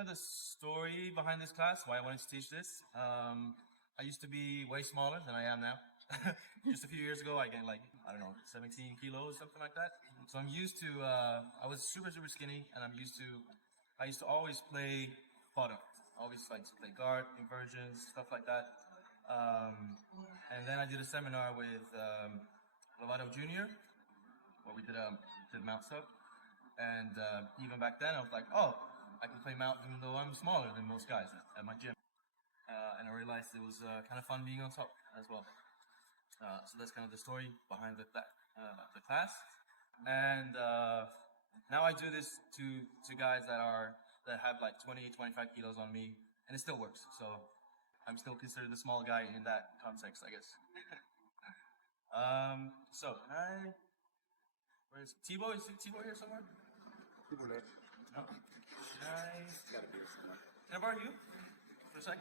The story behind this class, why I wanted to teach this. I used to be way smaller than I am now. Just a few years ago, I gained like, I don't know, 17 kilos, something like that. So I'm used to, I was super skinny, and I used to always play bottom. Always like to play guard, inversions, stuff like that. And then I did a seminar with Lovato Jr., where we did mount stuff. And even back then, I was like, oh, I can play mount even though I'm smaller than most guys at my gym. And I realized it was kind of fun being on top as well. So that's kind of the story behind the class. And now I do this to guys that have like 20, 25 kilos on me, and it still works. So I'm still considered the small guy in that context, I guess. Where's T-Boy? Is T-Boy here somewhere? People left. No. Nice. Gotta be here somewhere. Can I borrow you for a sec?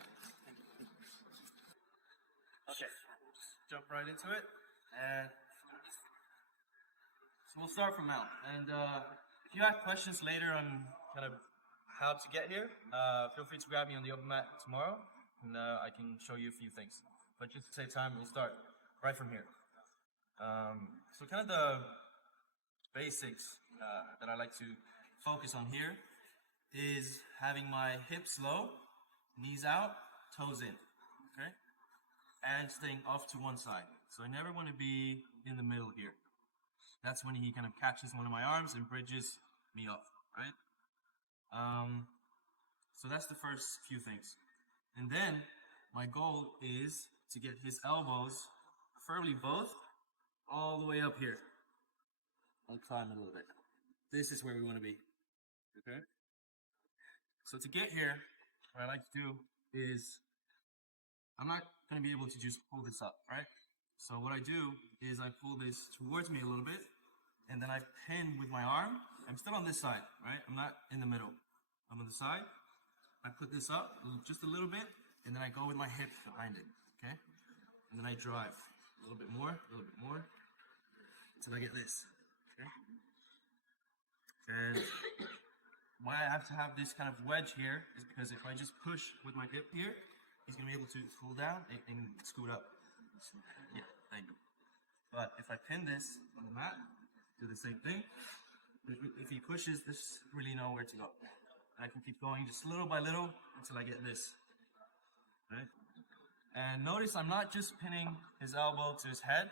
Okay. Jump right into it. And so we'll start from now. And if you have questions later on kind of how to get here, feel free to grab me on the open mat tomorrow, and I can show you a few things. But just to save time, we'll start right from here. So kind of the basics that I like to focus on here is having my hips low, knees out, toes in, okay? And staying off to one side. So I never want to be in the middle here. That's when he kind of catches one of my arms and bridges me off, right? So that's the first few things. And then my goal is to get his elbows, preferably both, all the way up here. I'll climb a little bit. This is where we want to be, okay? So to get here, what I like to do is, I'm not going to be able to just pull this up, right? So what I do is I pull this towards me a little bit, and then I pin with my arm. I'm still on this side, right? I'm not in the middle. I'm on the side. I put this up just a little bit, and then I go with my hip behind it, okay? And then I drive a little bit more, until I get this, okay? And why I have to have this kind of wedge here is because if I just push with my hip here, he's going to be able to pull down and scoot up. Yeah, thank you. But if I pin this on the mat, do the same thing. If he pushes, there's really nowhere to go. And I can keep going just little by little until I get this. Right? And notice I'm not just pinning his elbow to his head.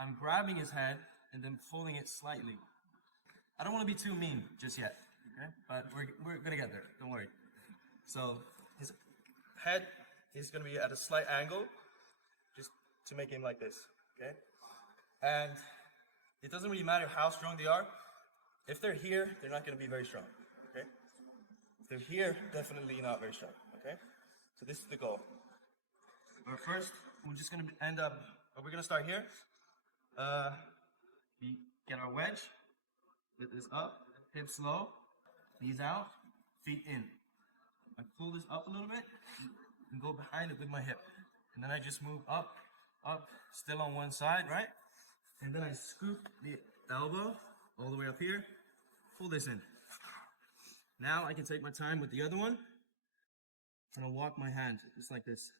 I'm grabbing his head and then pulling it slightly. I don't want to be too mean just yet, okay? But we're gonna get there, don't worry. So his head is gonna be at a slight angle, just to make him like this, okay? And it doesn't really matter how strong they are. If they're here, they're not gonna be very strong, okay? If they're here, definitely not very strong, okay? So this is the goal. But first, we're just gonna we're gonna start here. We get our wedge, get this up, hips low, knees out, feet in. I pull this up a little bit and go behind it with my hip. And then I just move up, still on one side, right? And then I scoop the elbow all the way up here, pull this in. Now I can take my time with the other one, and I'll walk my hand just like this.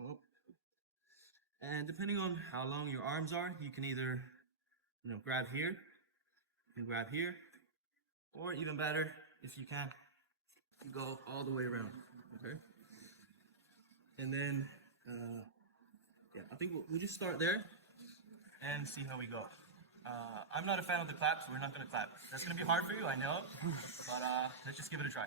Oh. And depending on how long your arms are, you can either, grab here, you can grab here, or even better, if you can, you go all the way around, okay? And then, I think we'll just start there and see how we go. I'm not a fan of the clap, so we're not going to clap. That's going to be hard for you, I know, but let's just give it a try.